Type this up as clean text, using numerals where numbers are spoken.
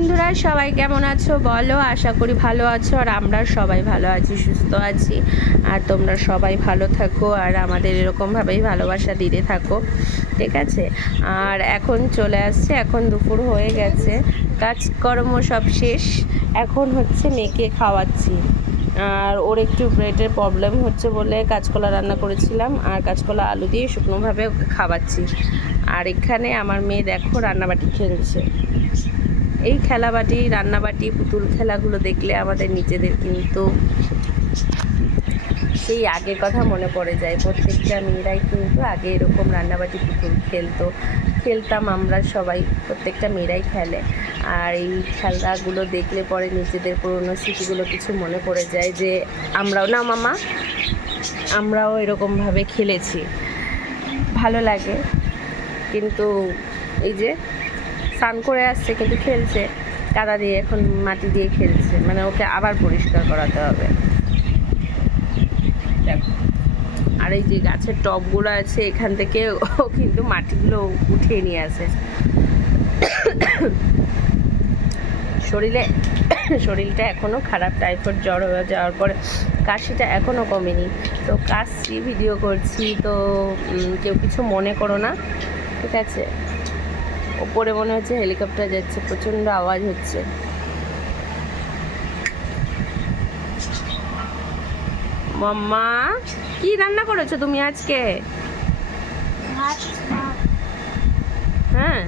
বন্ধুরা, সবাই কেমন আছো বলো? আশা করি ভালো আছো, আর আমরা সবাই ভালো আছি, সুস্থ আছি। আর তোমরা সবাই ভালো থাকো আর আমাদের এরকমভাবেই ভালোবাসা দিতে থাকো, ঠিক আছে? আর এখন চলে আসছে, এখন দুপুর হয়ে গেছে, কাজকর্ম সব শেষ। এখন হচ্ছে মেয়েকে খাওয়াচ্ছি। আর ওর একটু পেটের প্রবলেম হচ্ছে বলে কাঁচকলা রান্না করেছিলাম, আর কাঁচকলা আলু দিয়ে শুকনোভাবে ওকে খাওয়াচ্ছি। আর এখানে আমার মেয়ে দেখো রান্নাবাটি খেলছে। এই খেলাবাটি, রান্নাবাটি, পুতুল খেলাগুলো দেখলে আমাদের নিজেদের কিন্তু সেই আগের কথা মনে পড়ে যায়। প্রত্যেকটা মেয়েরাই কিন্তু আগে এরকম রান্নাবাটি, পুতুল খেলতাম আমরা সবাই, প্রত্যেকটা মেয়েরাই খেলে। আর এই খেলাগুলো দেখলে পরে নিজেদের পুরনো স্মৃতিগুলো কিছু মনে পড়ে যায়, যে আমরাও না মামা, আমরাও এরকমভাবে খেলেছি, ভালো লাগে। কিন্তু এই যে স্নান করে আসছে কিন্তু খেলছে কাদা দিয়ে, এখন মাটি দিয়ে খেলছে, মানে ওকে আবার পরিষ্কার করাতে হবে। দেখো, আর এই যে গাছের টবগুলো আছে এখান থেকে ও কিন্তু মাটিগুলো উঠিয়ে নিয়ে আসে। শরীরটা এখনও খারাপ, টাইফয়েড জ্বর হয়ে যাওয়ার পরে কাশিটা এখনও কমেনি। তো কাশছি, ভিডিও করছি, তো কেউ কিছু মনে করো না, ঠিক আছে? ওপরে মনে হচ্ছে হেলিকপ্টার যাচ্ছে, প্রচণ্ড আওয়াজ হচ্ছে। মাম্মা, কি রান্না করেছো তুমি আজকে? হ্যাঁ,